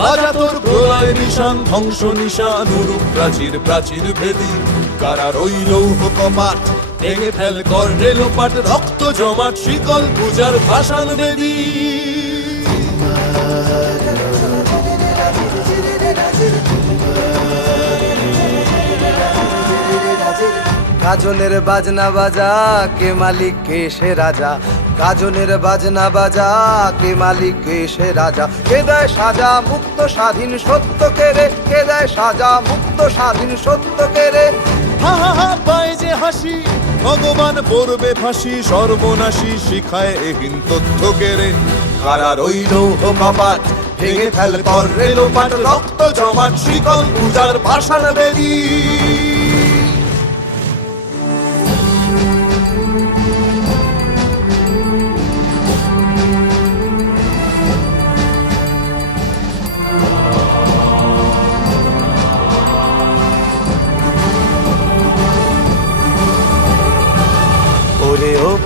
বাজা তোর প্রলয় নিশান, ধ্বংস নিশান উরুপ প্রাচীর প্রাচীর ভেদি। কারা ওই লৌহ কপাট ভেঙে ফেল কর রেলোপাট, রক্ত জমাট শিকল পূজার ভাষান বেদী গাজনের বাজনা বাজা, কে মালিক, কে সে রাজা? গাজনের বাজনা বাজা, কে মালিক, কে সে রাজা? কে দেয় সাজা মুক্ত স্বাধীন সত্য কে রে? কে দেয় সাজা মুক্ত স্বাধীন সত্য কেরে হা হা হা, পায় যে হাসি, ভগবান পড়বে ফাঁসি, সর্বনাশী শিখায় এহীন তথ্য কেড়ে কারা রইল কপাট ভেঙে ফেল কর রেলোপাট রক্ত জমাট, শিকল পূজার পাষাণ বেরি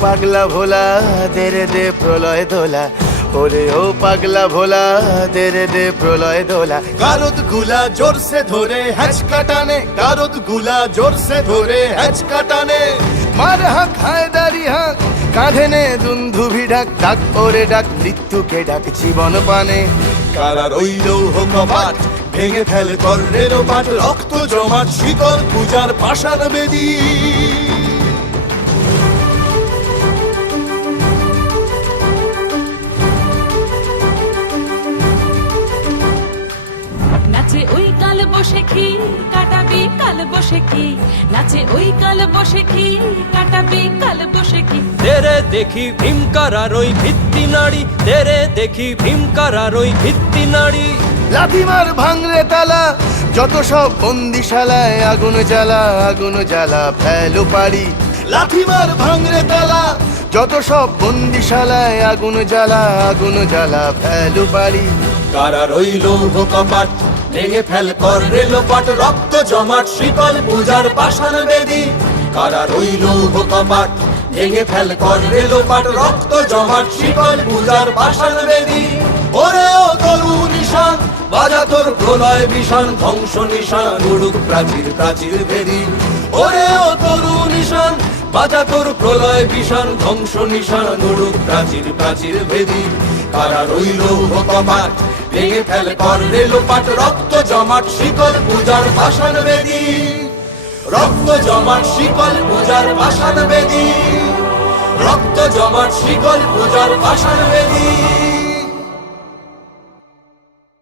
পাগলা ভোলা, দেরে দে প্রলয় দোলা ওরে ও পাগলা ভোলা, দেরে দে প্রলয় দোলা কারদগুলা জোরসে ধরে হ্যাচ কাটানে কারদগুলা জোরসে ধরে হ্যাচ কাটানে। মার হাক হায়দারি হাক, কাঁধে নে দুন্ধুভি ডাক ডাক ওরে ডাক, মৃত্যুকে ডাক জীবন পানে। কারা রইল কপাট ভেঙে ফেল কর রেলোপাট রক্ত জমাট শিকল পূজার পাষাণ বেদী। নাচে ওই কাল বসে কি? কাটাবি কাল বসে কি? নাচে ওই কাল বসে কি? কাটাবি কাল বসে কি? তেরে দেখি ভীমকারার ওই ভিত্তি নাড়ি। তেরে দেখি ভীমকারার ওই ভিত্তি নাড়ি। লাথিমার ভাঙরে তালা যত সব বন্দিশালায় আগুন জ্বালা আগুন জ্বালা ফেলো পারি লাথিমার ভাঙরে তালা যত সব বন্দিশালায় আগুন জ্বালা আগুন জ্বালা ফেলো পারি কারা রইল কপাট ভেঙে ফেল কর রেলোপাট রক্ত জমাট শিকল পূজার পাষাণ বেদী। কারা রইল কপাট ভেঙে ফেল কর রেলোপাট রক্ত জমাট শিকল পূজার পাষাণ বেদী। ওরে ও তরু নিশান, বাজা তোর প্রলয় বিষাণ ধ্বংস নিশান, উড়ুক প্রাচীর প্রাচীর বেদী। ওরে ও তরু নিশান, বাজা তোর প্রলয় বিষাণ ধ্বংস নিশান, উড়ুক প্রাচীর প্রাচীর বেদী। কারা রইল কপাট ভেঙে ফেল কর রেলপাট রক্ত জমাট, শিকল পূজার ভাষণ বেদী। রক্ত জমাট, শিকল পূজার ভাষণ বেদি। রক্ত জমাট, শিকল পূজার ভাষণ বেদী।